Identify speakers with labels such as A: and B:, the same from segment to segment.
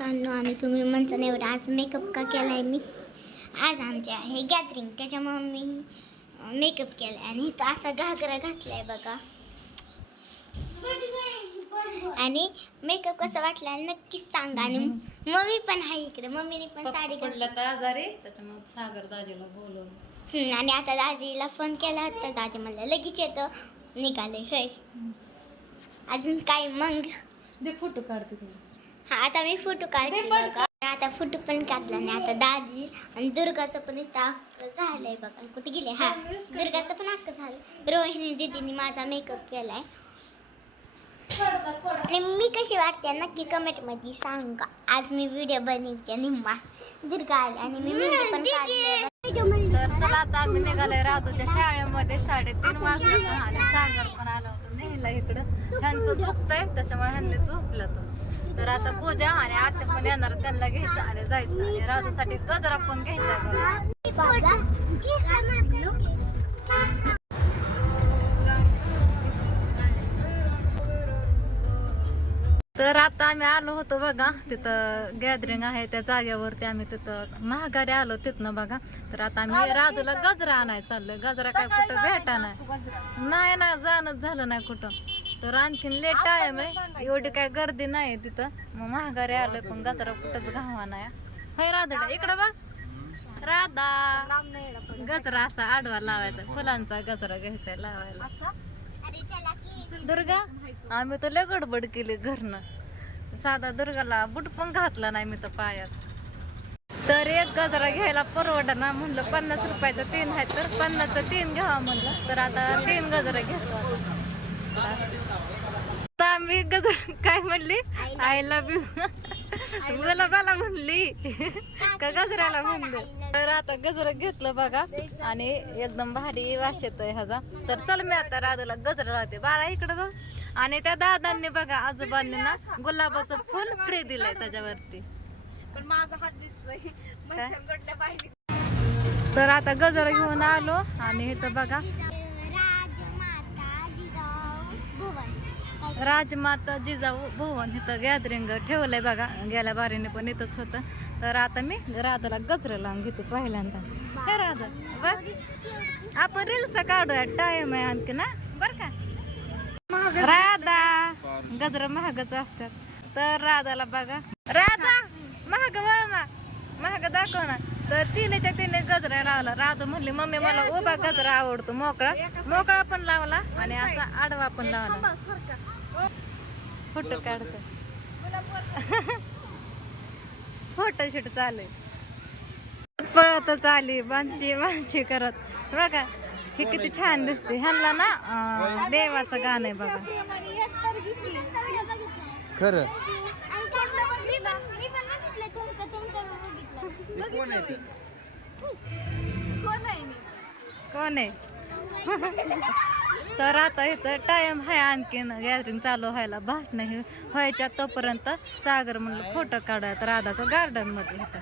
A: मित्रांनो आणि तुम्ही म्हणता नाही एवढा. आज मेकअप का केला आहे मी? आज आमच्या हे गॅदरिंग त्याच्यामुळं मी मेकअप केला आहे आणि इथं असा घागरा घातला आहे बघा. आणि मेकअप कसं वाटला नक्कीच सांगा. आणि मम्मी पण आहे इकडे. मम्मीने पण साडी घातली.
B: पडलं तर आजारी त्याच्यामुळे सागर दाजीला बोलवलं.
A: हम्म, आणि आता दाजीला फोन केला तर दाजी म्हणलं लगेच येतं. निघाले. होय. अजून काय मग?
B: दे फोटो काढते तुझं.
A: आता मी फोटो काढते आता फोटो पण काढला नाही. आता दाजी आणि दुर्गाचं पण इथं अख्खं झालंय बघा. कुठे गेले? हा दुर्गाचं पण अख्खं झालं. रोहिणी दीदीने माझा मेकअप केलाय. आणि मी कशी वाटते नक्की कमेंटमध्ये सांगा. आज मी व्हिडिओ बनवते निम्मा दुर्गा आली आणि मी मेहंदी पण काढली
B: तर चला आता आम्ही निघालोय राधूच्या शाळेमध्ये. साडेतीन वाजले. आणि सागर पण आलं होतं नेहला इकडं. ह्यांचं दुखतंय त्याच्यामुळे ह्यांनी झोपलं तर. तर आता पूजा आणि आठ पण येणार त्यांना घ्यायचं आणि जायचं. आणि राजूसाठी गजरा पण घ्यायचा बघा. तर आता आम्ही आलो होतो बघा. तिथं गॅदरिंग आहे. त्या जागेवरती आम्ही तिथं महागारी आलो तिथनं बघा. तर आता आम्ही राजूला गजरा आणायला चाललोय. गजरा काय कुठं भेटा नाही. नाही ना जाणंच झालं नाही कुठं. तर आणखीन लेट टाइम आहे. एवढी काय गर्दी नाही तिथं. मग महागारी आलोय पण गजरा कुठंच घावा नाही. होय राधडा इकडं बघ. राधा. गजरा असा आडवा लावायचा. फुलांचा गजरा घ्यायचा लावायला. दुर्गा आम्ही तर लय गडबड केली घरनं. साधा दुर्गाला बुट पण घातला नाही मी तर पायात. तर एक गजरा घ्यायला परवडा ना म्हणलं पन्नास रुपयाचा तीन आहे तर पन्नासचा तीन घ्यावा म्हणलं. तर आता तीन गजरा. आता आम्ही काय म्हणली? आय लव्ह यू गुलाबाला म्हणली. का गजऱ्याला म्हणलं? तर आता गजरा घेतलं बघा. आणि एकदम भारी वास येतोय ह्याचा. तर चल मी आता राधूला गजरा लावते. बाळा इकडं बघ. आणि त्या दादांनी बघा आजोबांनी ना गुलाबाचं फुल फ्री दिलंय त्याच्यावरती. काय? तर आता गजरा घेऊन आलो. आणि इथं बघा. राजमाता जिजाऊ भुवन इथं गॅदरिंग ठेवलंय बघा. गेल्या बारीने पण इथंच होतं. तर आता मी राधाला गजरं लावून घेते पहिल्यांदा. हे राधा बघ. आपण रील्स काढूया. टाइम आहे आणखी ना? बर का? राधा गजर महागच असतात. तर राधाला बघा. राधा महाग वळ ना महाग दाखव ना. तर तिनेच्या तिने गजरा लावला. राधा म्हणली मम्मी मला उभा गजरा आवडतो मोकळा. मोकळा पण लावला आणि असा आडवा पण लावला. फोटो काढतो. फोटो शूट चालू पळतच आली बांशी बांशी करत. बघा हे किती छान दिसते ह्यांना ना देवाचं गाणं आहे बघा.
C: खरं.
B: कोण आहे तर आता इथं टाइम आहे आणखीन. गॅदरिंग चालू व्हायला भाट नाही. व्हायच्या तोपर्यंत सागर म्हणलं फोटो काढूया तर राधाचं गार्डनमध्ये इथं.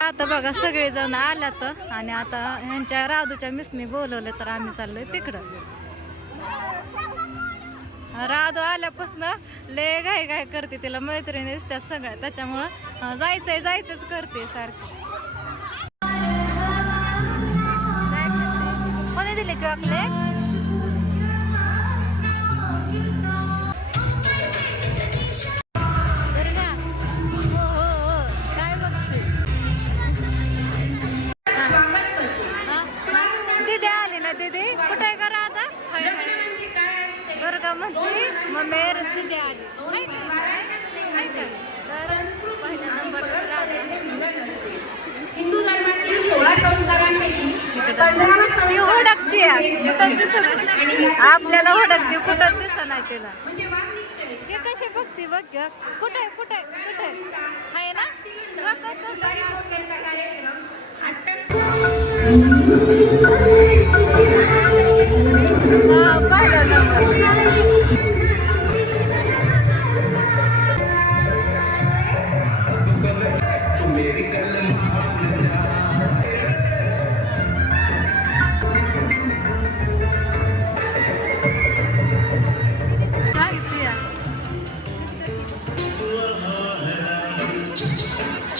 B: आता बघा सगळे जण आल्यात. आणि आता ह्यांच्या राधूच्या मिसनी बोलवले तर आम्ही चाललोय तिकडं. राधो आल्यापासून लय घाई घाई करते तिला मैत्रिणी दिसतात सगळ्या. त्याच्यामुळं जायचंय जायचंच करते सारखं. कोणी दिले चॉकलेट ओळखते कुठं दिसत नाही. आपल्याला ओळखते कुठं दिसत नाही तिला. ते कसे बघते बघ ग. कुठे कुठे कुठे? आहे ना? बघ, बघ,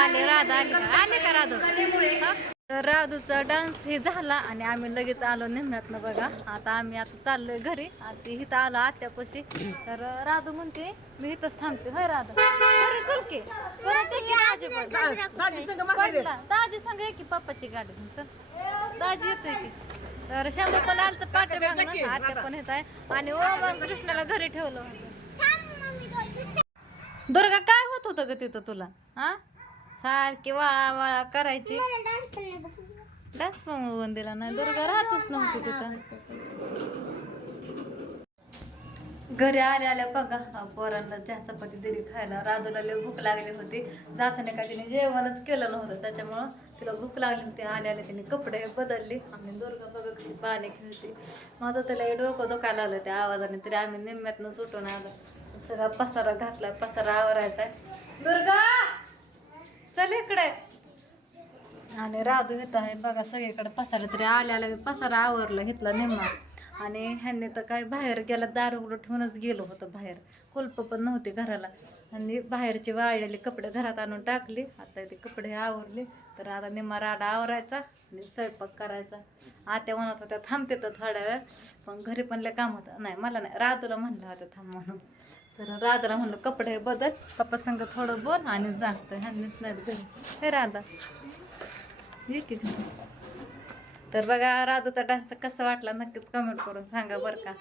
B: आले राधा आले आले का राधू? तर राधूचा डान्स हे झाला आणि आम्ही लगेच आलो निम्म्यातनं बघा. आता आम्ही आता चाललोय घरी. आता इथं आलो आत्यापाशी. तर राधू म्हणते मी इथंच थांबते. होय राधू? घरी चल की. परत ये की दाजी पण. पडला. दाजी सांग की पप्पाची गाडी घेऊन. चल. दाजी येतोय की. तर श्यामू पण आलं तर पाठी आत्या पण येत आहे. आणि ओमा कृष्णाला घरी ठेवलं होतं. दुर्गा काय होत होतं ग तिथं तुला? हा? सारखी वाळा वाळा करायची. डान्स पण होऊन दिला नाही दुर्गा राहतच नव्हती तिथं. घरी आल्या आल्या बघा हा पोरांना चहा चपाती दिली खायला राजूला लय भूक लागली होती. जाताना काय तिने जेवणच केलं नव्हतं. त्याच्यामुळं तिला भूक लागली होती. आल्या आल्या तिने कपडे बदलले. आम्ही दुर्गा बघा कशी पाणी खेळते. माझं त्याला डोकं दुखायला लागलं त्या आवाजाने. तरी आम्ही निम्म्यातनं सुटून आलो. सगळा पसारा घातलाय. पसारा आवरायचा दुर्गा! चल इकडे. आणि राधू इथं आहे बघा सगळीकडे पसारा तरी आल्या आल्या मी पसारा आवरलं घेतला निम्मा. आणि ह्यांनी तर काय बाहेर गेला दार उघडं ठेवूनच गेलो होतं बाहेर. कुलप पण नव्हते घराला. आणि बाहेरचे वाळलेले कपडे घरात आणून टाकले. आता ते कपडे आवरले. तर आता निम्मा राडा आवरायचा. आणि स्वयंपाक करायचा. आत्या म्हणत होत्या थांबते तर थोड्या वेळ. पण घरी पण लय काम होतं. नाही मला नाही राधूला म्हणलं होतं थांब म्हणून. तर राधाला म्हणलं कपडे बदल पप्पा संग थोडं बोल आणि जागतं ह्यांनीच नाही घरी हे राधा ये की तर बघा राधूचा डान्स कसा वाटला नक्कीच कमेंट करून सांगा बरं का.